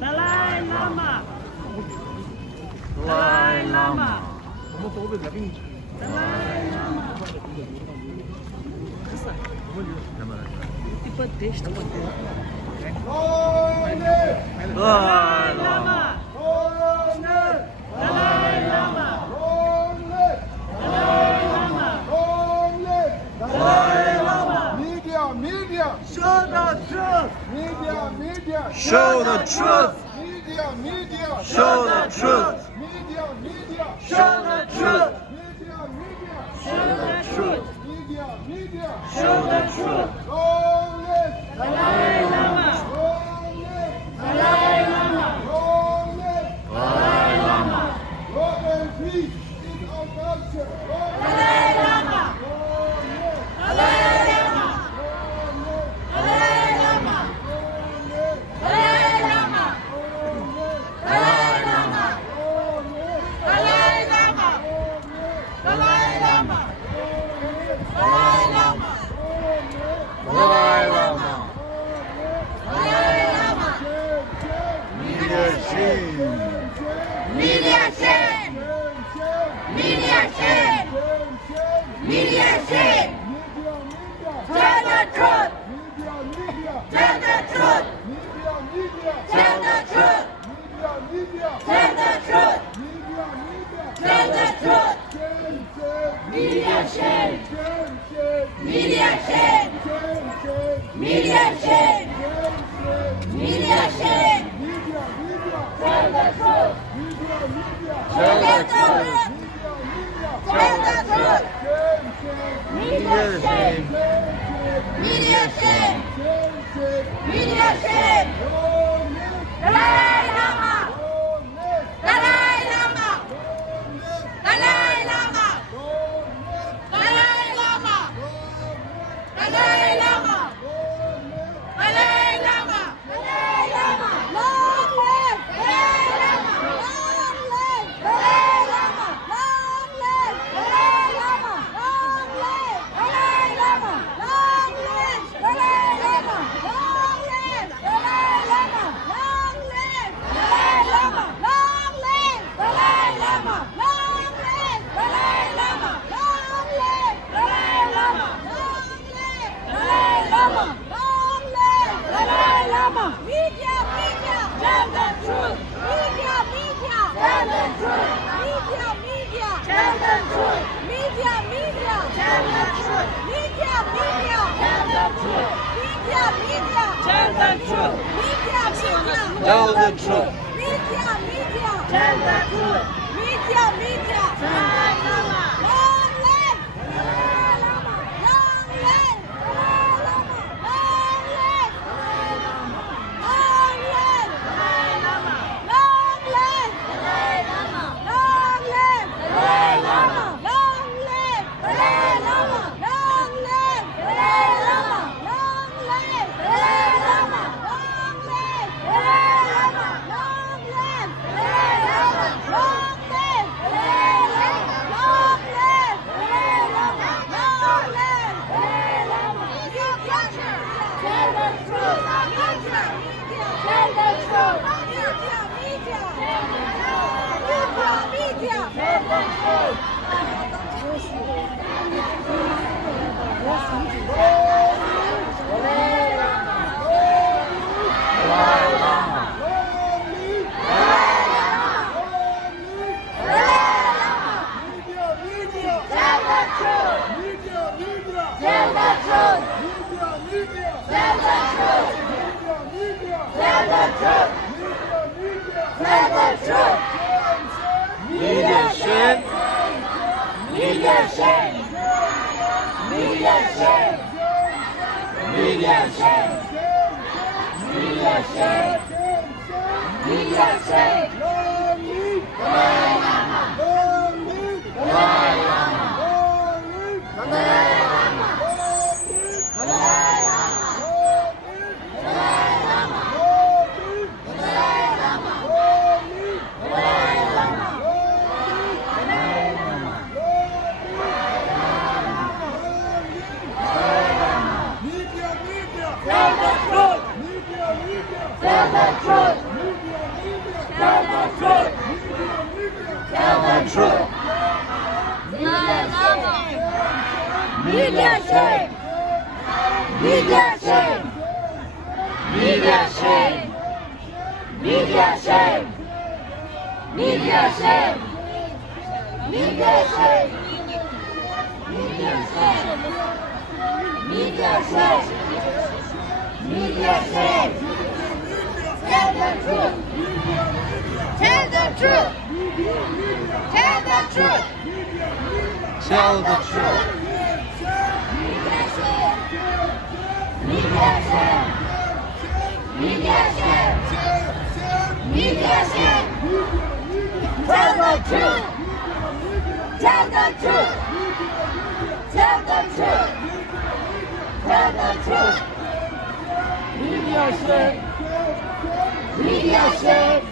Dalai Lama. Dalai Lama. Dalai Lama. Tipo texto. Dalai Lama. Dalai Lama. Dalai Lama. Media. Show the truth. Media. Show the truth. Media. Show the truth. Media. Show the truth. Media. Show the truth. Media. Show the truth. Lawless. Dalai Lama. Dalai Lama. Dalai Lama. Love and peace is our culture. Dalai Lama. Dalai Lama. Dalai Lama. Dalai Lama. Dalai Lama. Dalai Lama. Dalai Lama. Dalai Lama. Dalai Lama. Dalai Lama. Media change. Media shame. Media shame. Media shame. Tell the truth. Tell the truth. Tell the truth. Tell the truth. Tell the truth. Media shame. Media shame. Media shame. Media shame. Tell the truth. Tell the truth. Tell the truth. Media shame. Media shame. Media shame. Dalai Lama. Dalai Lama. Dalai Lama. Dalai Lama. Dalai Lama. Dalai Lama. Dalai Lama. Long live Dalai Lama. Long live Dalai Lama. Long live Dalai Lama. Long live Dalai Lama. Long live Dalai Lama. Long live Dalai Lama. Long live Dalai Lama. Long live Dalai Lama. Long live Dalai Lama. Long live Dalai Lama. Long live Dalai Lama. Long live Dalai Lama. Media, tell the truth. Media, tell the truth. Media, tell the truth. Media, tell the truth. Media, tell the truth. Media, tell the truth. Media, Tell the truth. Media, tell the truth. Media, Dalai Lama. Long live Dalai Lama. Long live Dalai Lama. Long live Dalai Lama. Long live Dalai Lama. Long live Dalai Lama. Long live Dalai Lama. Long live Dalai Lama. Long live Dalai Lama. Long live Dalai Lama. Long live Dalai Lama. Long live Dalai Lama. Long live Dalai Lama. Long live Dalai Lama. Long live Dalai Lama. Tell the truth. Tell the truth. Media. Tell the truth. Dalai Lama. Tell the truth. Tell the truth. Tell the truth. Tell the truth. Tell the truth. Media shame. Media shame. Media shame. Media shame. Media shame. Media shame. Dalai Lama. Dalai Lama. Dalai Lama. Dalai Lama. Dalai Lama. Dalai Lama. Dalai Lama. Tell the truth. Tell the Media shame! Media shame! Media shame! Media shame! Media shame! Media shame! Media shame! Media shame! Tell the truth! Tell the truth! Tell the truth! Tell the truth. Media shame! Media shame! Media shame! Tell the truth! Tell the truth! Tell the truth! Tell the truth! Media shame! Media shame!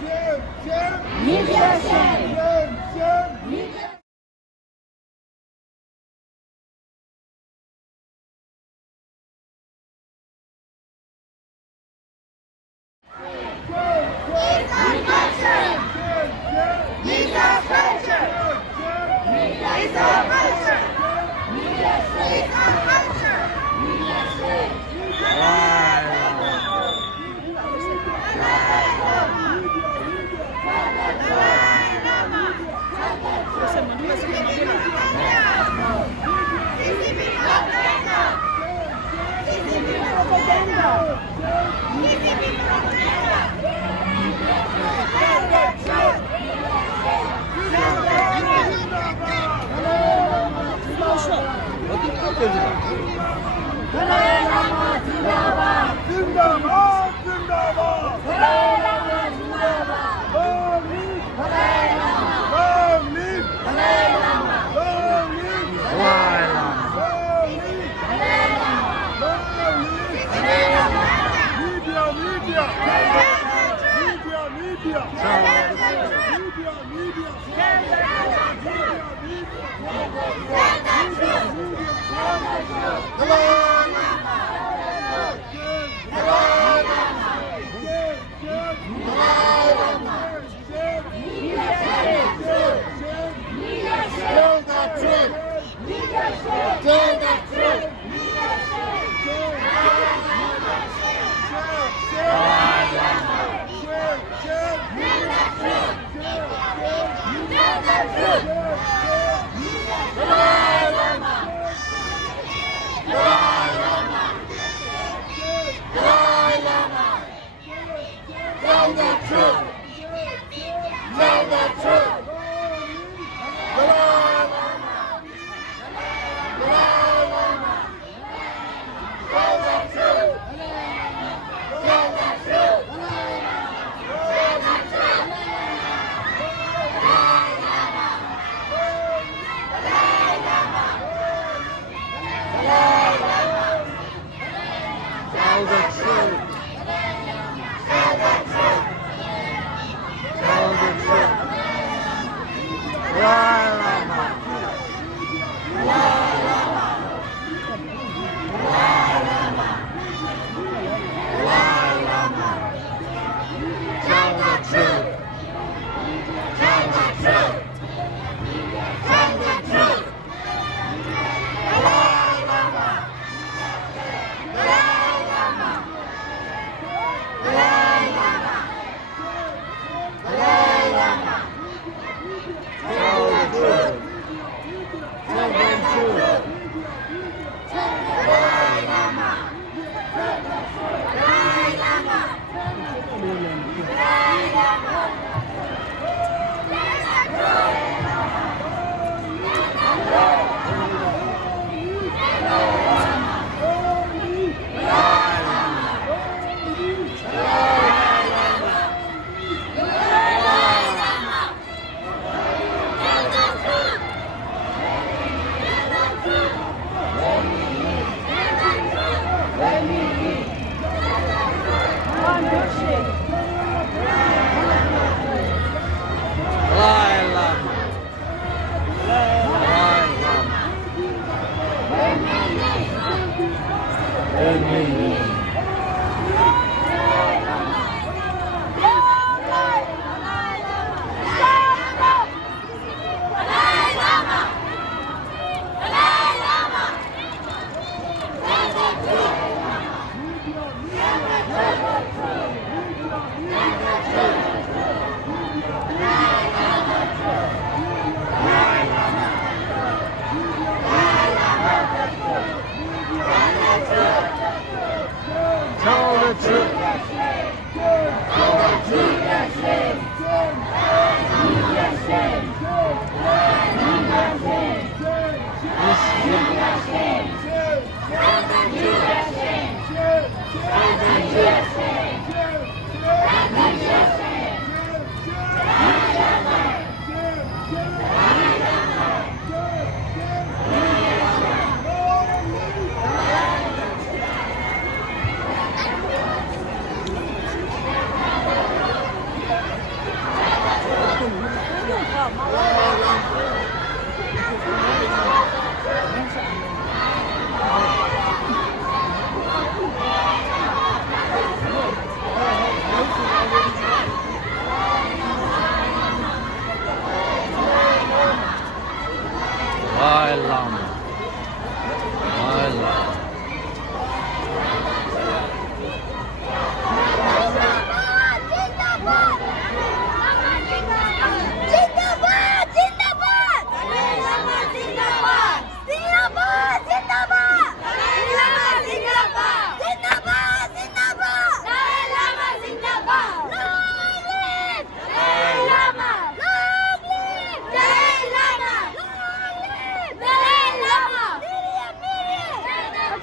Media shame! Media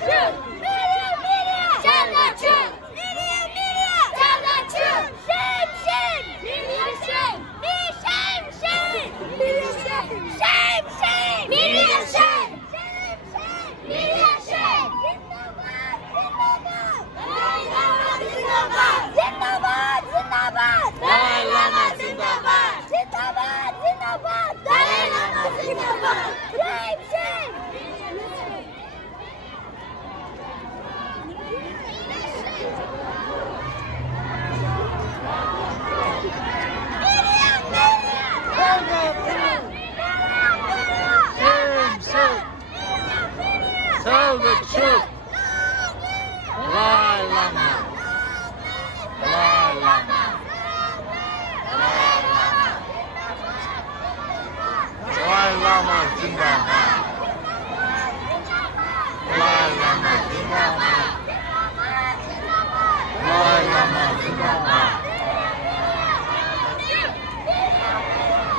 truth. Media, media. Tell the truth. Media, media. Tell the truth. Shame, shame. Media, shame. Me, shame, shame. Media, shame. Shame, shame. Media, shame. Shame, shame. Media, shame. Zindabad, zindabad. Dalai Lama zindabad. Zindabad, zindabad. Dalai Lama zindabad. Zindabad, zindabad. Dalai Lama zindabad. Shame, shame. Tell the truth. Dalai Lama. Dalai Lama. Dalai Lama Zindabad. Dalai Lama Zindabad. Dalai Lama Zindabad.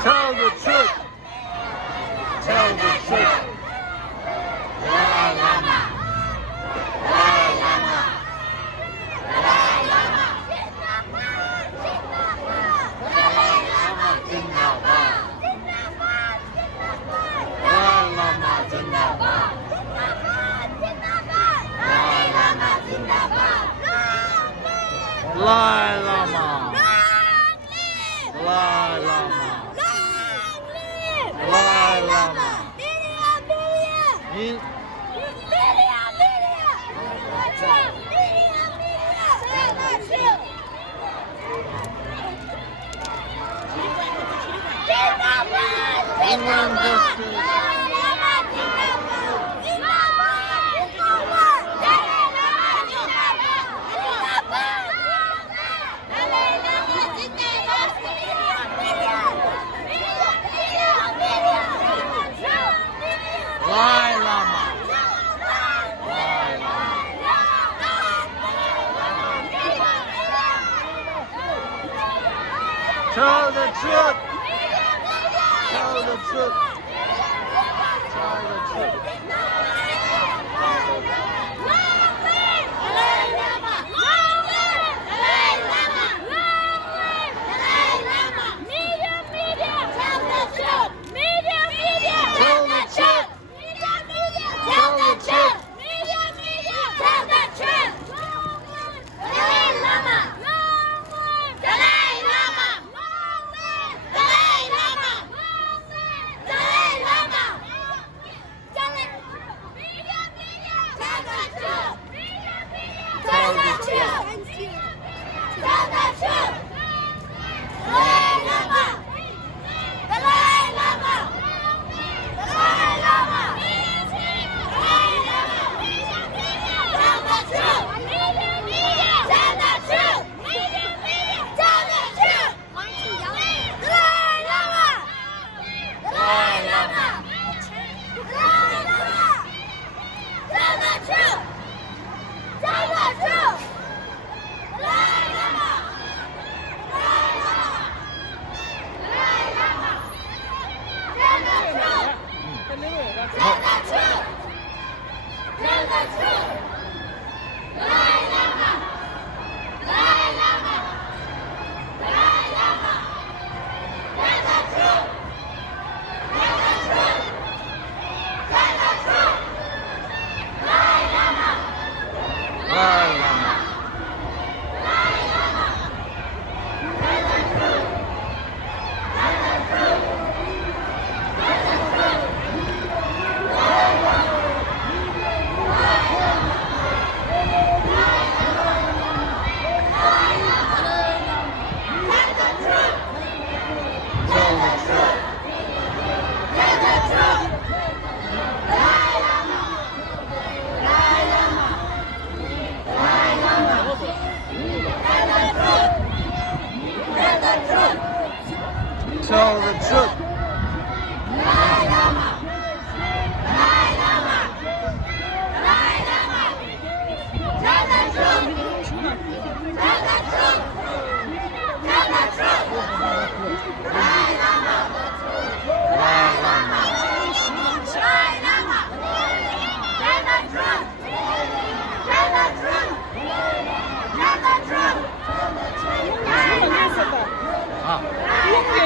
Tell the truth. Tell the truth. Dalai Lama. Dalai Lama. Dalai Lama. Dalai Lama Zindabad. Dalai Lama Zindabad. Dalai Lama Zindabad. Dalai Lama. Dalai Lama. Dalai Lama. He- Inland District. Dalai Lama. Dalai Lama. Tell the truth. Tell the truth. Tell the truth. Tell the truth. Tell the truth. Dalai Lama. Tell the truth. Dalai Lama.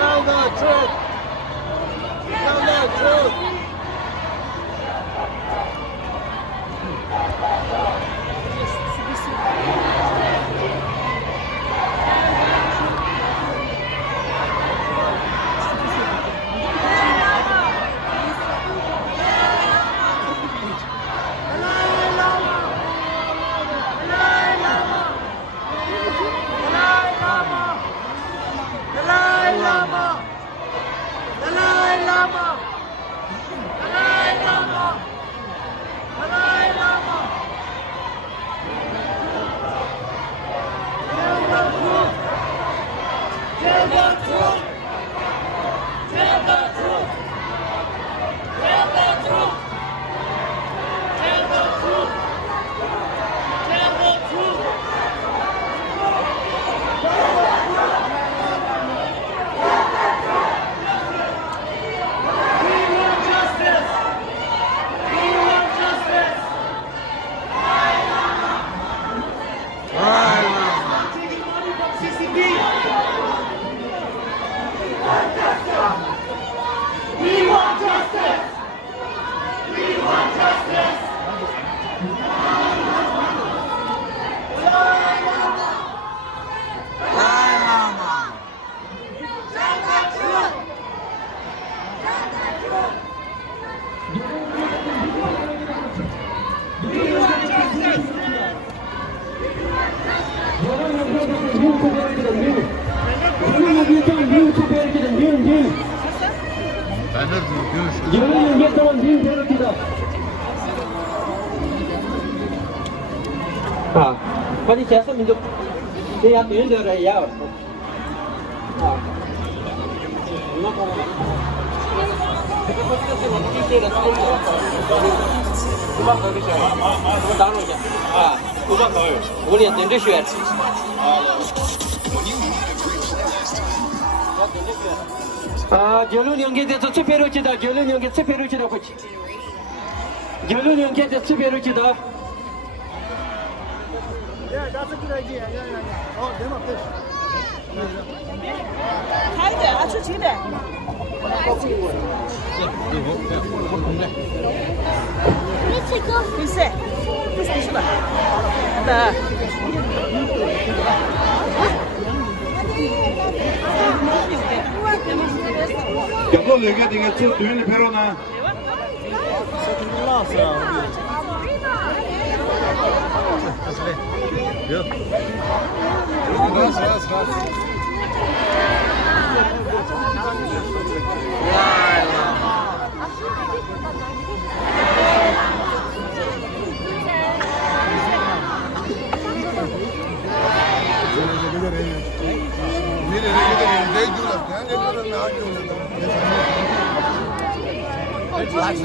Tell the truth. Tell the truth. Hadi kesin minum. Dia yang ini dah ya. Jalur yang kita tu peru cita, jalur yang kita peru cita kuch. Jalur yang kita tu peru cita. Yeah, that's a good idea. Yeah. Oh, them are fish. 开的，啊，出去的。没事，不是是吧？的。 Yapalım lüge dinge tut düğünü perona. Yok. Raz.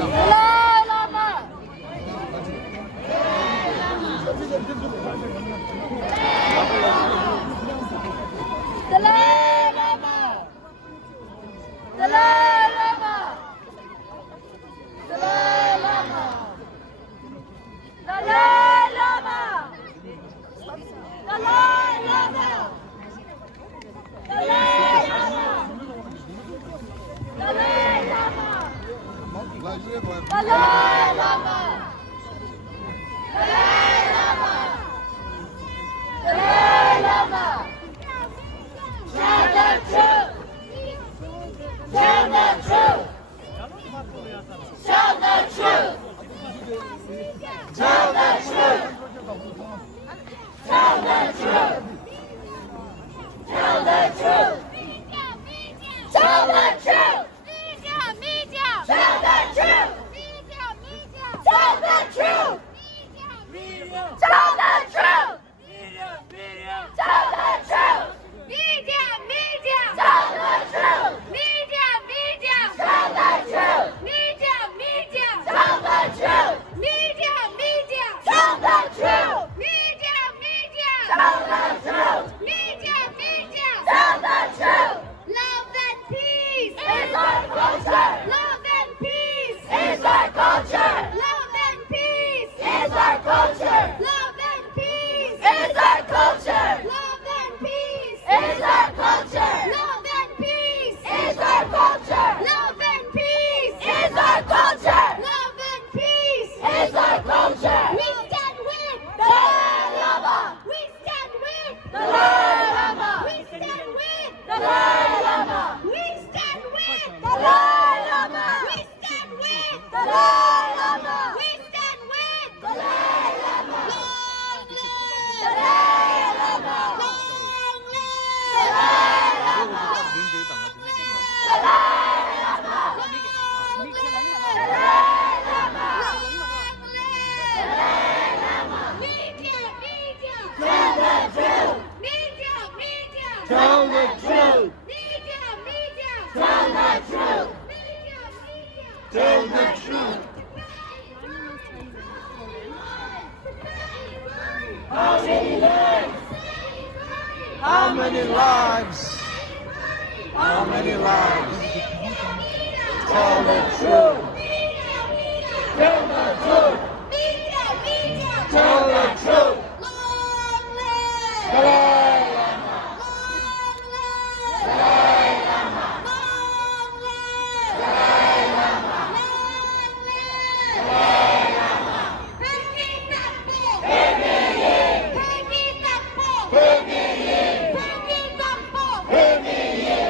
Media, tell the truth! Media! How many lives? How many lives? Tell the truth. Tell the truth. Tell the truth. Long live! Dalai Lama. Long live! Dalai Lama. Long live! Dalai Lama. Long live! Dalai Lama. Pergi kampung! Pergi kampung! Pergi Pergi kampung! Pergi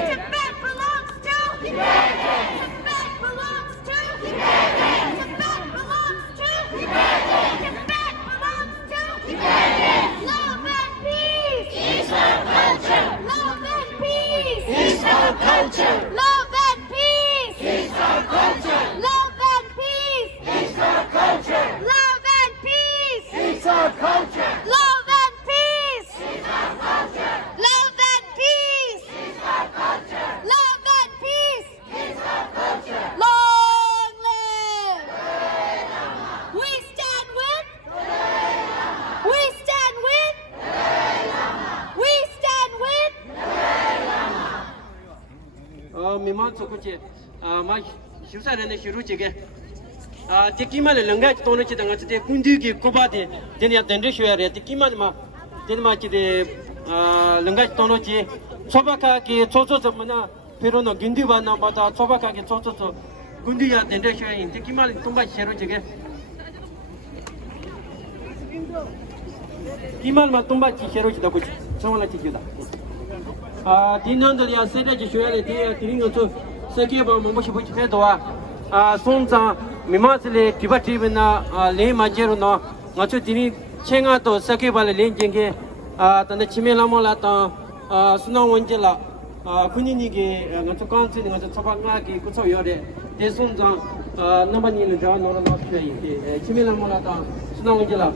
Tibet belongs to Tibetans. Tibet belongs to Tibetans. Tibet belongs to Tibetans. Tibet belongs to Tibetans. Love and peace! It's our culture. Love and peace! It's our culture. Love and peace! It's our culture. Love and peace! It's our culture. Love and peace! It's our culture. Love and peace! It's our culture. Love and peace! It's our culture. Love and peace! It's our culture. Long live! We stand with! We stand with! We stand with! 미만 속고지 마 휴사는 쉬루지게 티키만 랑가 토노치 당가 때 군디기 고바데 데냐 덴데쇼야레 티키만 마 데마치데 랑가 토노치 초바카기 초초점나 페로노 긴디바나 바다 초바카기 초초초 군디야 덴데쇼야 티키만 똥바 쉐루지게 기만마 똥바 쉐루지다 고치 정말 티키다 디넌들이야 세대지 쇼야레 데 드링어도 세계바 뭐시 보지 해도와 손자 미마슬레 디바티브나 레 마제로나 나초 디니 챙아도 세계발레 렌징게 단데 치멜라몰라타 수나원젤라 군인이게 나초 칸치니 나초 차방가기 구초요레 데 손자 넘바니를 자 노는 나초이 치멜라몰라타 수나원젤라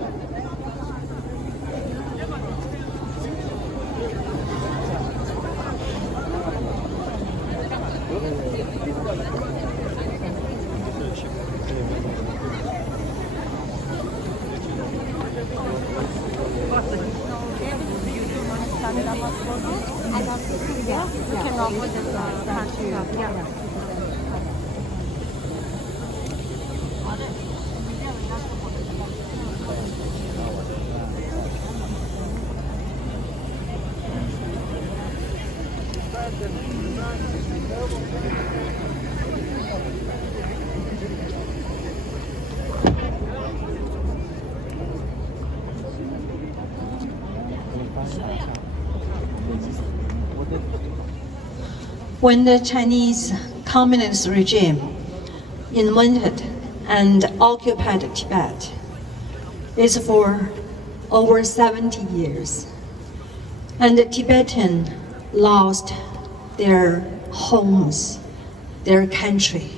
When the Chinese communist regime invented and occupied Tibet, it's for over 70 years, and the Tibetans lost their homes, their country,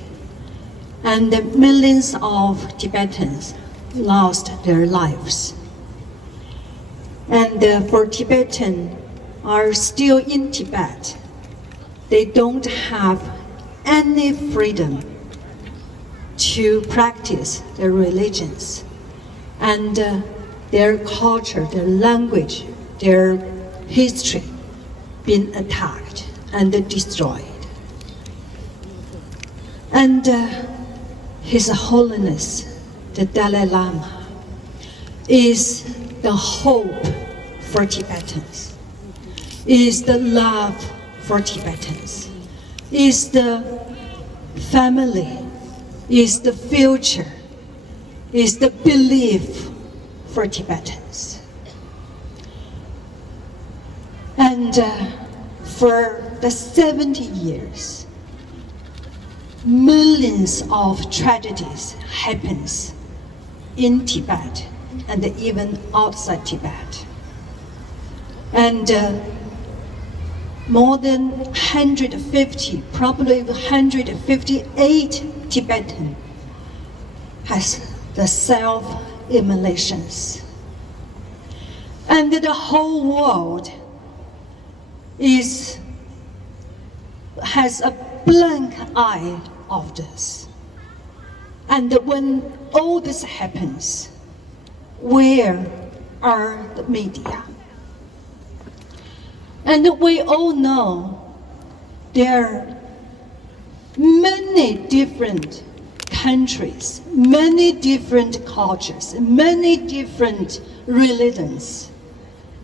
and the millions of Tibetans lost their lives. And for Tibetans are still in Tibet, they don't have any freedom to practice their religions, and their culture, their language, their history been attacked and destroyed. And His Holiness, the Dalai Lama, is the hope for Tibetans, is the love for Tibetans, is the family, is the future, is the belief for Tibetans. And for the 70 years, millions of tragedies happens in Tibet and even outside Tibet. And more than 150, probably 158 Tibetan has the self-immolations. And the whole world has a blank eye of this. And when all this happens, where are the media? And we all know there are many different countries, many different cultures, many different religions,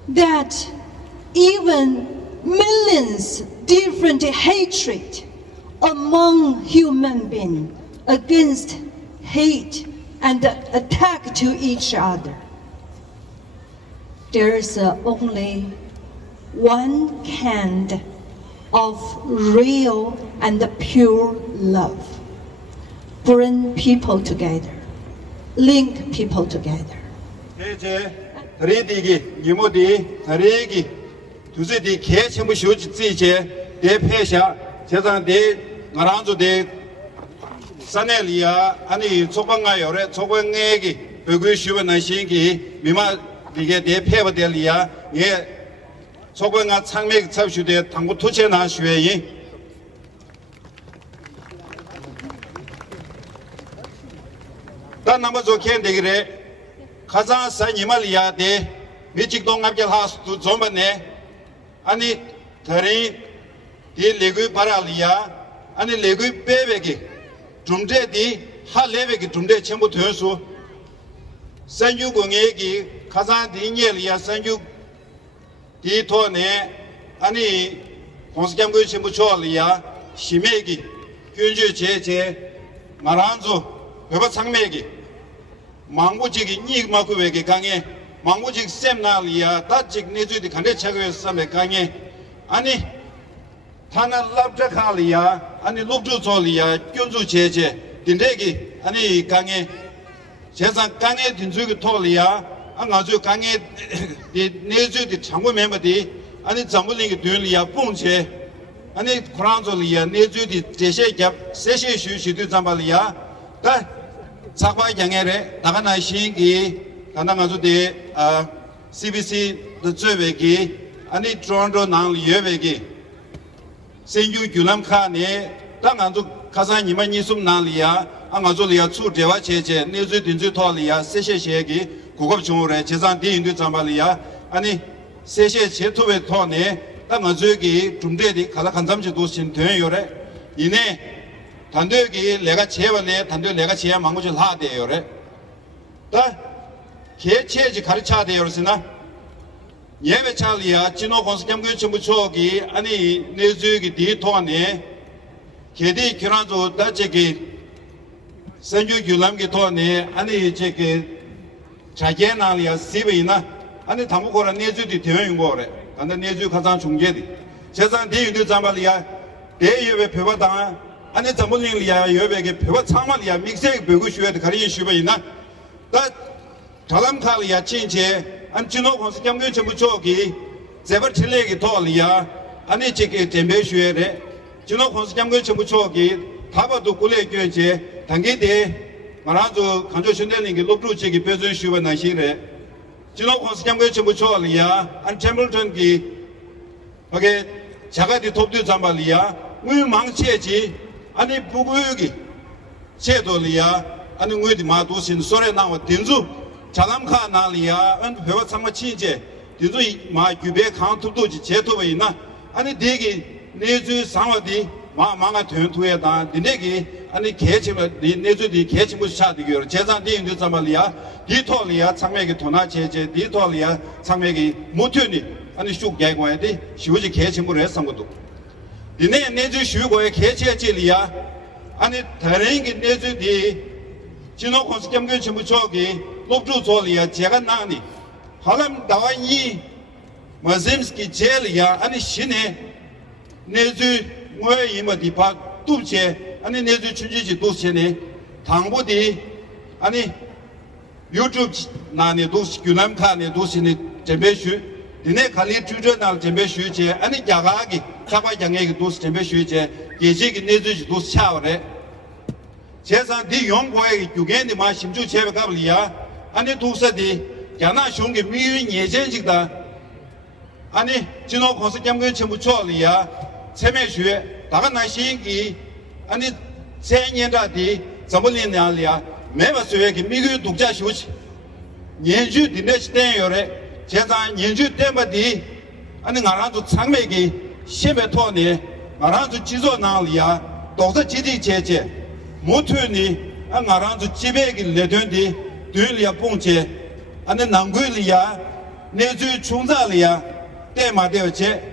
that even millions different hatred among human beings against hate and attack to each other. There is only one kind of real and pure love. Bring people together, link people together. Sanelia, Ani, Sobangayore, Sobangegi, Begushu and Nashingi, Mima, the paper delia, ye, Sobanga Tangmek Tabshude, Tangutuche Nashue. That numbers okay, Degre, Kazan San Himalia de, Michik Dong Abjel House to Zombane, Ani, Tari, the Legu Paralia, Ani Legu Bebeki. Tumde di ha leve ki tumde chembu thönsu sanju gongye ki khazan di nyel ya sanju di tho ne ani khonskyam go chembu chol ya shime ki kyunju che maranzo beba changme ki mangbu ji ki ni ma ku we ki kangye mangbu ji sem na ya ta ji ne ju di khande chagwe same kangye ani Tana labja Kalia, and the Lubju Solia, Gyunzu Cheche, Dindegi, and the Kange, Chesan Kange, Dinzu Tolia, and Azu Kange, the Nezu, the Changu Member, and the Zambuling Dulia, Punche, and the Kranzolia, Nezu, the Teshe Gap, Seshe Shu, Zambalia, that Sapa Yangere, Nagana Shingi, Kanamazu de CBC, the Zuvegi, and the Toronto Nang Yevegi. Senju Gulam Kane, Tanganzu Kazan Yimanisum Nalia, Angazulia, Tsu Deva Cheche, Nizu Dinzu Tolia, Seshe Shegi, Kukop Chumure, Chezan Di Indu Zambalia, and Seshe Chetuve Tone, Tangazugi, Tumdedi, Kalakanzamji Dusin Tuyore, Ine, Tandugi, Lega Chevale, Tandu Lega Chia Manguja Hade Yore. Da Keche Karicha de Yorsina. Yeve Chalia, Chino Conscam Chimbuchogi, Ani Nezugi di Tone, Kedi Kiranzo, Dacheki, Sanju Gulamgi Tone, Ani Cheki, Chaganalia, Sibina, and the Tamukora Nezu di Tevore, and the Nezu Kazan Chungedi. Chazan di Zambalia, De Yeve Pevata, and the Tamulia, Yeve Pevatamalia, Mixek, Begushu at Kari Shubina, that Talamkalia Chinche. And Chino Conscam Chimbuchogi, Zever Chilegi Tolia, Anichiki Tembeshuere, Chino Conscam Chimbuchogi, Taba to Kule Gyoche, Tangide, Marazo, Kanjoshuneling, Lopruchiki, Pezu Shuba Nashire, Chino Conscam Chimbucholia, and Templeton Gi, okay, Chagati Topdu Zambalia, we Mangchechi, Ani Pugugi, Chedolia, and Widi Matus in Sore now at Tinzu. Chalamka Nalia and Pevasama Chinje, Dizu my Cube count to do Chetovina, and the Digi, Nezu Samadi, Manga turned to it, the Negi, and the catch him, the Nezu, the catch was Chadigur, Chezan Di in the Zamalia, Ditolia, Samegi Tonache, Ditolia, Samegi, Mutuni, and the Shuk Gagwadi, she was a catch him with Samudu. The name Nezu Shugo, catch Chilia, and the Taring Nezu di Chino Conscam Chimbuchogi. Lobju Zolia, Jaganani, Halam Dawani, Mazimski Jelia, and Shine, Nezu, Moima Dipa, Duce, and Nezu Chujiji Dusene, Tangbudi, and YouTube Nani Dus, Gulamkani, Dusini, Jembeshu, the Nekali Tujanal Jembeshu, and Yagagi, Tabayangi Dus Jembeshu, Gejig Nezu Dus Chowre. Chesa di young boy, you gain the Mashim to Chevagalia. Ani Tusadi, Yana Shungi, Yejenjida, Ani, Chino Conscam Chimbucholia, Semeshu, Taganashingi, Ani Senyenda di, Zambolinalia, Mevasueki, Migu Dukjashuch, Yenju, the next day, Chezan, Yenju Temba di, 아니 나라도 창맥이 심에 토네 나라도 지조 나리야 도서 지지 제제 모투니 나라도 지배기 레던디 뒤리야 봉제 아니 남구리야 내주 중자리야 때마되어제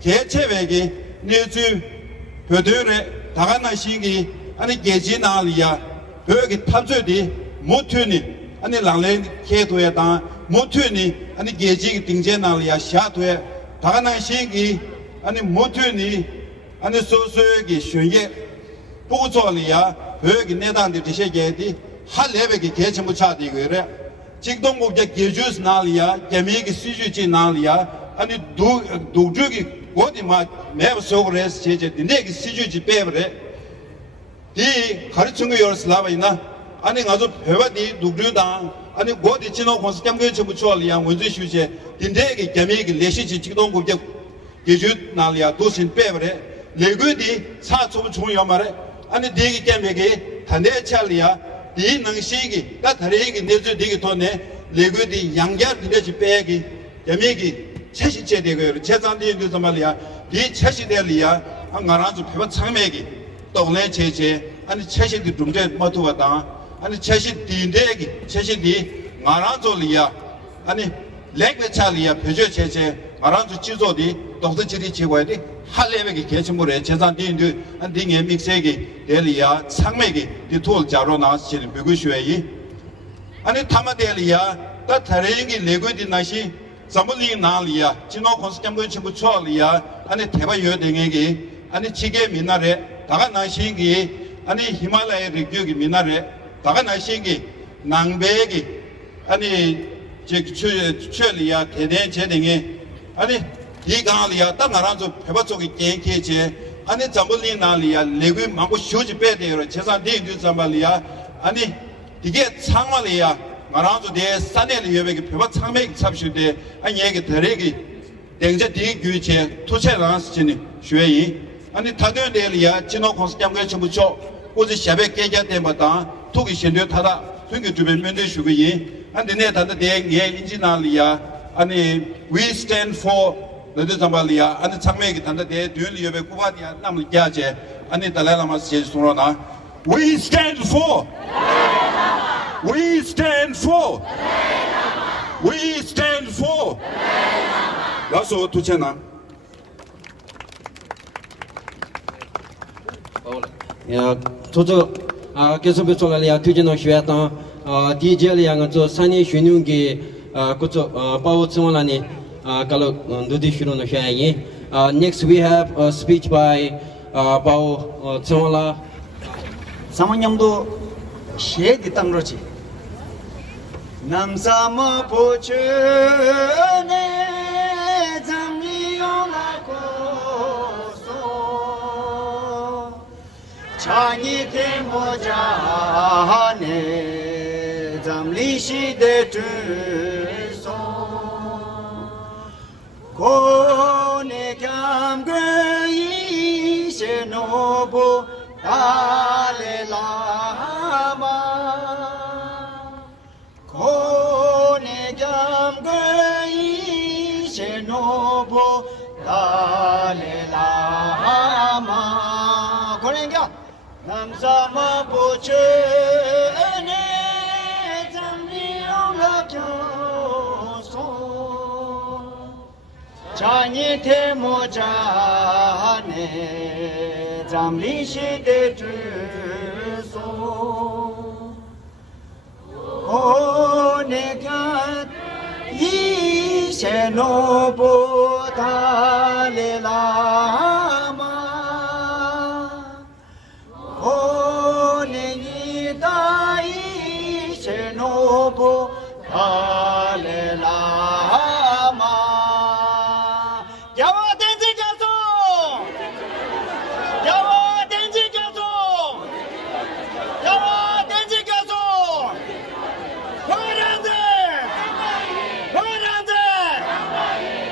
개체백이 내주 표들에 다가나 시기 아니 계지나리야 벽이 탑주디 모투니 아니 랑레 개도에다 모투니 아니 계지 등재나리야 샤도에 다가나 시기 아니 모투니 아니 소소기 슌예 보고조리야 벽이 내단데 되셔게디 할레백이 개체무 차디 그래 직동국제 계주스 나리야 개미기 수주지 나리야 아니 도주기 어디마 매버 속으로서 제제 내기 수주지 빼버래 이 가르친 거 열슬라바이나 아니 가서 배워디 누구다 아니 어디 지노 콘스템게 전부 좋아리야 원주 휴제 딘데기 개미기 레시지 직동국제 계주 나리야 도신 빼버래 레고디 사초부 중요 말에 아니 대기 개미기 단대 차리야 이 능시기 다 다리기 내주 되기 돈에 레고디 양자 되지 빼기 개미기 채시제 되고요 재산이 되서 말이야 이 채시될이야 한가라주 배워 창매기 동네 제제 아니 채시디 중대 모두가다 아니 채시 딘데기 채시디 마라졸이야 아니 렉베찰이야 표저 제제 마라주 지조디 동서지리 제고야디 할레베기 개침물에 재산디인도 한 딩에 믹세기 될이야 창매기 디톨 자로 나시는 비구슈에이 아니 타마델이야 다 다레기 레고디 나시 zambuling nalia chino konskem go chibu cholia ani theba yo dengegi ani chige minare daga nashingi ani himalaya region minare daga nashingi nangbegi ani je cholia teden chedenge ani digalia ta naranzo pheba chogi kenkeje ani zambuling nalia legui mango shoji pedeyo chesan de du zambalia ani dige changmal이야 마라도 대 산에를 여백이 표박 창맥 잡시되 아니 얘기 더레기 댕제 디 규제 토체랑스지니 쉐이 아니 다들이야 진호 콘스템게 전부초 고지 샤백 계자 때마다 토기 신뢰 타다 통계 주변 면대 주고이 안데 다들 대예 인지나리아 아니 we stand for 너들 잠발이야 아니 창맥이 단다 대 뒤리 여백 구바디야 남을 깨제 아니 달라라마스 제스로나 we stand for We stand for. We stand for. 라소 두체나. 야, 저저 계속 배출하려 뒤지는 쉬었다. 디젤이야 저 산이 쉬는게 그저 바오 츠원라니 칼로 누디 쉬는 쉬야이. Next we have a speech by 바오 츠원라. 사모님도 시에디 땅로지 남사모 보츠네 장미용하고소 자니 대모자네 잠리시대 주소 고네 감그이 세노보 달레라마 고네 감그이 세노보 달레라마 고네 감 남사마 보츠네 잠리용하교소 자니 대모자네 잠리시대 주소 오네가 이세노보 달레라마 오네니다 이세노보 달레라마 야와 댄지 가소 야와 댄지 가소 야와 댄지 가소 호란데 호란데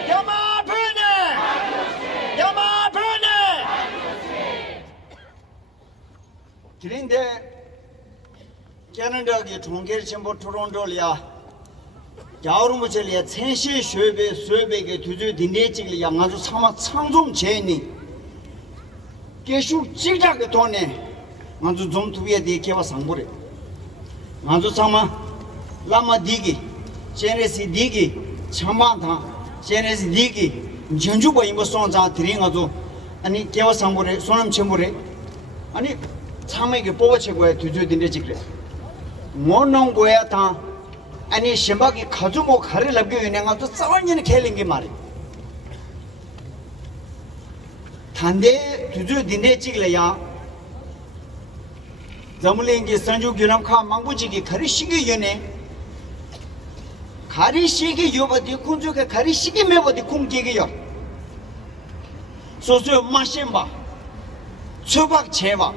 야마 푸네 야마 푸네 그런데 캐나다기 중계 전부 토론토리아 야오르무첼리아 천시 쇠베게 두주 딘데직리 양아주 사마 창종 제니 계속 찍자게 돈에 아주 좀 두에 대케와 상보래 아주 사마 라마 디기 제네시 디기 참마다 제네시 디기 전주보 임보 손자 드린 아주 아니 개와 상보래 소남 첨보래 아니 참에게 뽑아채고야 두주 딘데직래 뭐는 거야 다 아니 심박이 가지고 가를 납게 은행아도 싸워니는 켈링게 말이 단대 두주 딘데 찍래야 자물랭게 산주 규람카 망부지기 가리시기 연에 가리시기 요버디 kun주게 가리시기 메버디 쿵기게요 소소 마심바 초박 제바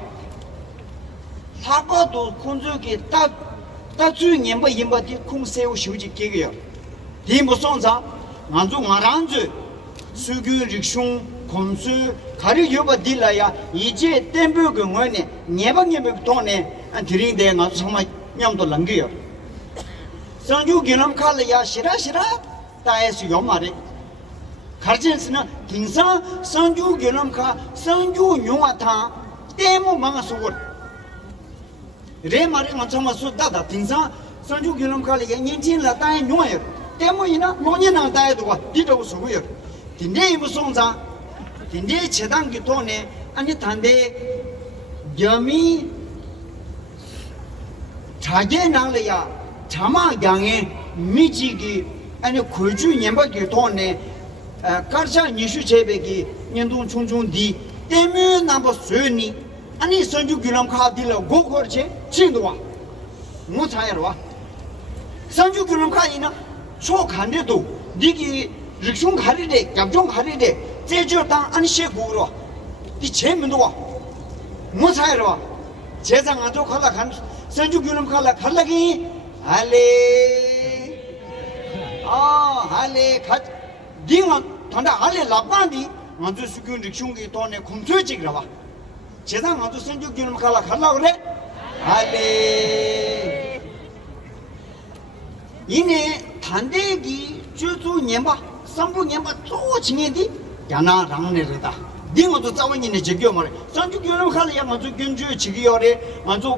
사과도 kun주게 다주 년바 인바디 쿵세우 쇼지 깨게요 디무송자 안주 마란주 수규 릭숑 콘수 가리 요바딜라야 이제 템부그 원에 네방예부 돈에 안 드링데 나 정말 냠도 랑게요 상주 기념 칼이야 시라시라 다에스 요마리 가르진스는 긴상 상주 기념 카 상주 용아타 때모 망아소고 레마리 맞자마 수다다 딩사 상주 기념 칼이야 년진라 다에 용아요 때모이나 노년나 다에도가 디도 수고요 딘데 무송자 딘데 제단기 돈에 아니 단데 염이 자제 나려야 자마 양에 미지기 아니 고주 년바기 돈에 가르차 니슈 제베기 년동 총총디 때문에 남바 수니 아니 선주 기념 카딜로 고거체 진도와 못 차여와 선주 기념 카이나 초간데도 니기 릭숑 가리데 갑종 가리데 제주당 안시고로 이 제문도와 못 차여와 제상 아주 칼라 간 선주 기념 칼라 칼라기 할레 할레 갓 딩은 단다 할레 라반디 먼저 수군 릭숑기 돈에 공투지그라와 제상 아주 선주 기념 칼라 칼라 그래 할레 이네 단대기 주주 년바 삼부 년바 또 징해디 야나랑네르다 딩어도 자원이네 저겨 말해 선주 기념 칼라 야 먼저 견주 지기요래 먼저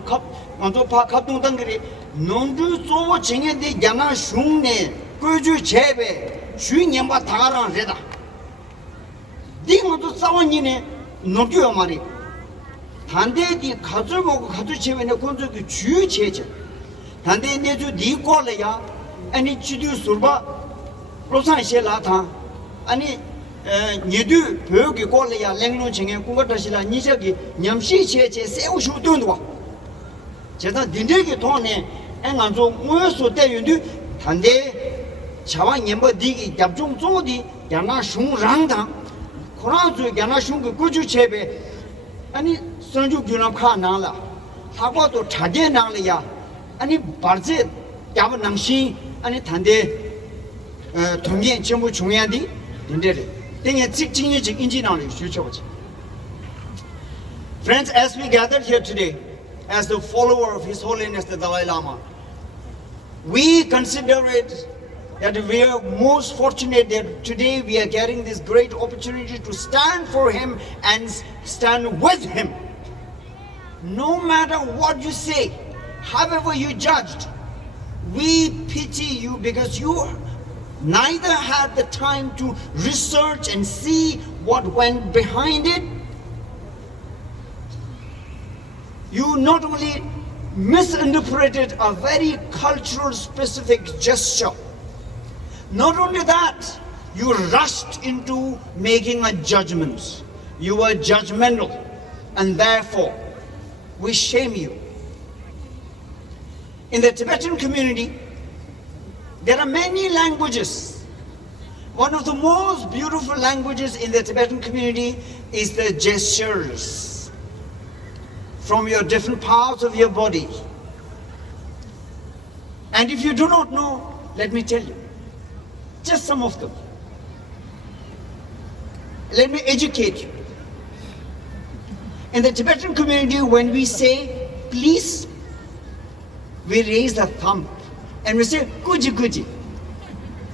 파 갑동당들이 농주 조 징해디 야나 슝네 거주 제배 주년바 다가랑 레다 딩어도 자원이네 농주요 말이 단대디 가져먹고 가져치면에 건조기 주체제 단대 내주 니꼴래야 아니 지도 술바 로산시라타 아니 니도 벽이 꼴래야 랭노징에 공거다시라 니저기 냠시체제 세우슈도와 제가 딘데기 돈에 앵안조 무여소 대윤도 단대 자원 년바 디기 잡종 조디 야나 슝랑당 코라주 야나 슝그 구주체베 아니 선주 규남 카나라 하고도 자제 나려야 아니 발제 야번 낭시 아니 단대 동계 전부 중요한디 인데레 땡에 직진이직 인지나를 주셔보지 Friends, as we gathered here today as the follower of His Holiness the Dalai Lama, we consider it that we are most fortunate that today we are getting this great opportunity to stand for him and stand with him. No matter what you say, however you judged, we pity you because you neither had the time to research and see what went behind it. You not only misinterpreted a very cultural specific gesture, not only that, you rushed into making a judgment. You were judgmental, and therefore, we shame you. In the Tibetan community, there are many languages. One of the most beautiful languages in the Tibetan community is the gestures from your different parts of your body. And if you do not know, let me tell you, just some of them. Let me educate you. In the Tibetan community, when we say please, we raise a thumb and we say guji guji.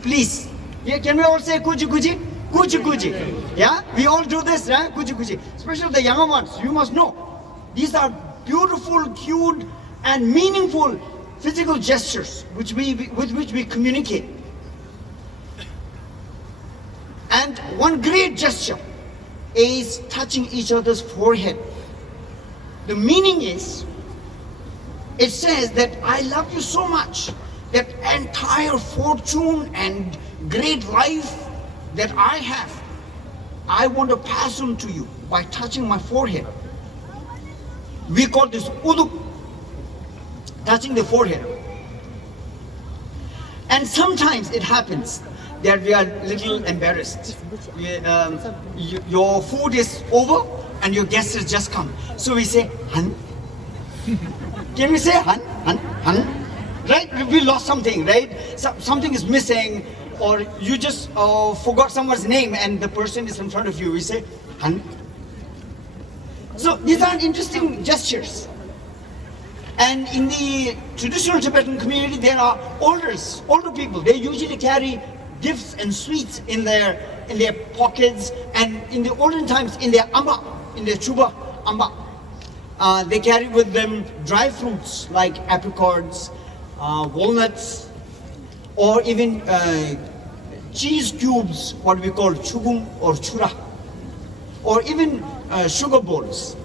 Please. Yeah, can we all say kuji kuji? Kuji kuji. Yeah, we all do this, right? Kuji kuji. Especially the younger ones, you must know. These are beautiful, cute, and meaningful physical gestures with which we communicate. And one great gesture is touching each other's forehead. The meaning is, it says that I love you so much that entire fortune and great life that I have, I want to pass on to you by touching my forehead. We call this uduk, touching the forehead. And sometimes it happens that we are a little embarrassed. Your food is over and your guest has just come. So we say, Han. Can we say Han? Han? Han? Right? We lost something, right? Something is missing, or you just forgot someone's name and the person is in front of you. We say, Han. So these are interesting gestures. And in the traditional Tibetan community, there are older people. They usually carry gifts and sweets in their pockets, and in the olden times, in their amba, in their chuba amba, they carry with them dry fruits like apricots, walnuts, or even cheese cubes, what we call chugum or chura, or even sugar bowls.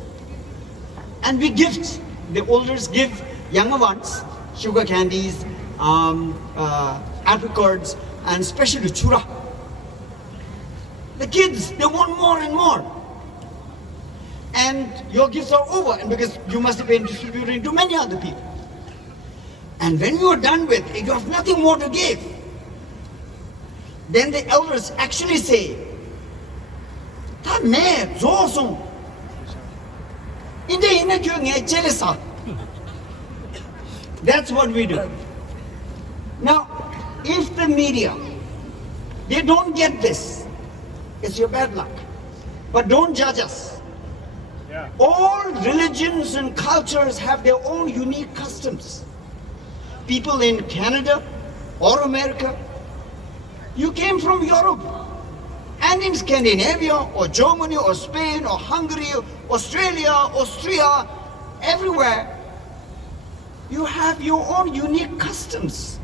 And we gift, the elders give younger ones sugar candies, apricots, and especially chura. The kids, they want more and more. And your gifts are over, and because you must have been distributing to many other people. And when you are done with it, you have nothing more to give. Then the elders actually say, Ta me zosung. That's what we do. Now, if the media, they don't get this, it's your bad luck. But don't judge us. Yeah. All religions and cultures have their own unique customs. People in Canada or America, you came from Europe, and in Scandinavia or Germany or Spain or Hungary, Australia, Austria, everywhere, you have your own unique customs.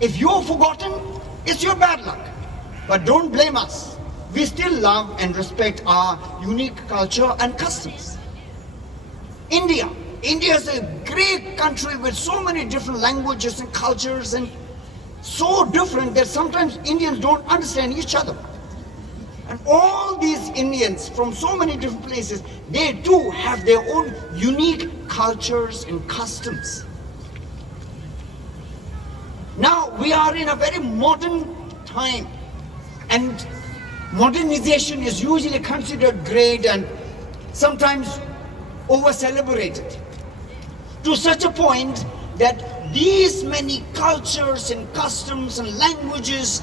If you're forgotten, it's your bad luck. But don't blame us. We still love and respect our unique culture and customs. India is a great country with so many different languages and cultures, and so different that sometimes Indians don't understand each other. And all these Indians from so many different places, they too have their own unique cultures and customs. Now we are in a very modern time, and modernization is usually considered great and sometimes over-celebrated, to such a point that these many cultures and customs and languages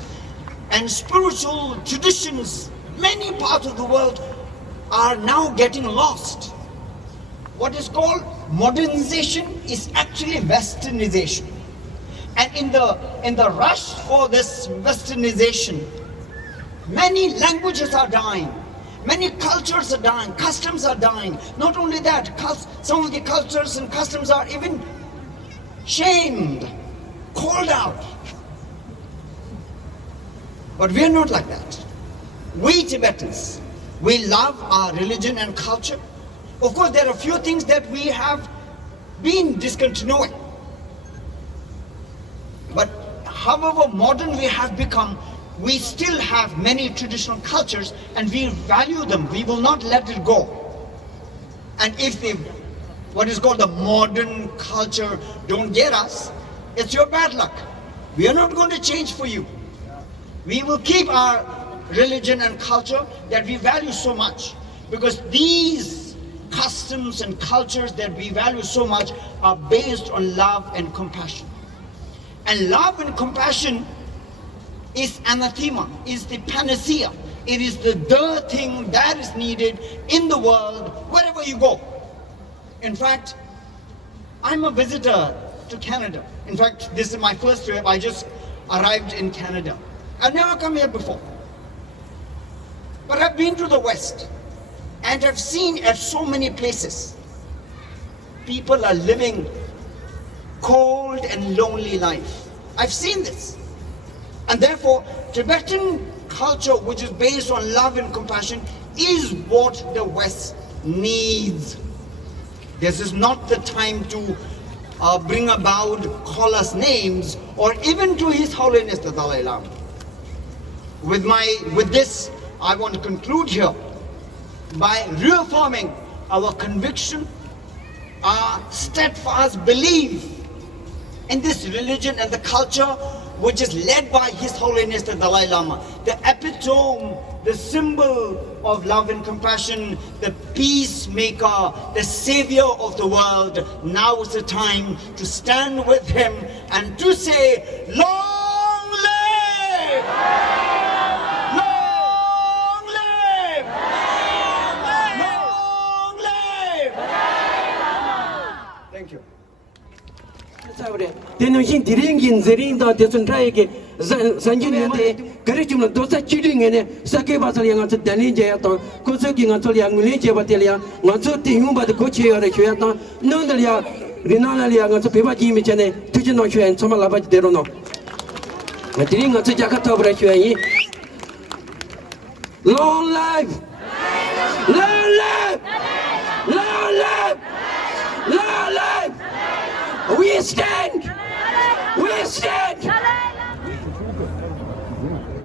and spiritual traditions, many parts of the world, are now getting lost. What is called modernization is actually westernization. And in the rush for this westernization, many languages are dying, many cultures are dying, customs are dying. Not only that, some of the cultures and customs are even shamed, called out. But we are not like that. We Tibetans, we love our religion and culture. Of course, there are a few things that we have been discontinuing. But however modern we have become, we still have many traditional cultures and we value them. We will not let it go. And if what is called the modern culture don't get us, it's your bad luck. We are not going to change for you. We will keep our religion and culture that we value so much, because these customs and cultures that we value so much are based on love and compassion. And love and compassion is anathema, is the panacea. It is the thing that is needed in the world, wherever you go. In fact, I'm a visitor to Canada. In fact, this is my first trip. I just arrived in Canada. I've never come here before. But I've been to the West and I've seen at so many places people are living cold and lonely life. I've seen this. And therefore, Tibetan culture, which is based on love and compassion, is what the West needs. This is not the time to bring about, call us names, or even to His Holiness the Dalai Lama. With this, I want to conclude here by reaffirming our conviction, our steadfast belief in this religion and the culture which is led by His Holiness the Dalai Lama, the epitome, the symbol of love and compassion, the peacemaker, the savior of the world. Now is the time to stand with him and to say, long live! Long live! Long live! Thank you. 대노신 디링긴 제린다 대선타에게 산진한테 그리쯤은 도사 치링에네 사케바살 양한테 달린제야도 고석이가 돌이야 물리제바텔이야 먼저 띵움바도 고치여래 줘야다 너들이야 리나라리야 가서 배바지미 전에 뒤진노 줘야 정말 라바지 대로노 디링가 자카터 버려 줘야이 long life long life long life long life we stand! We stand!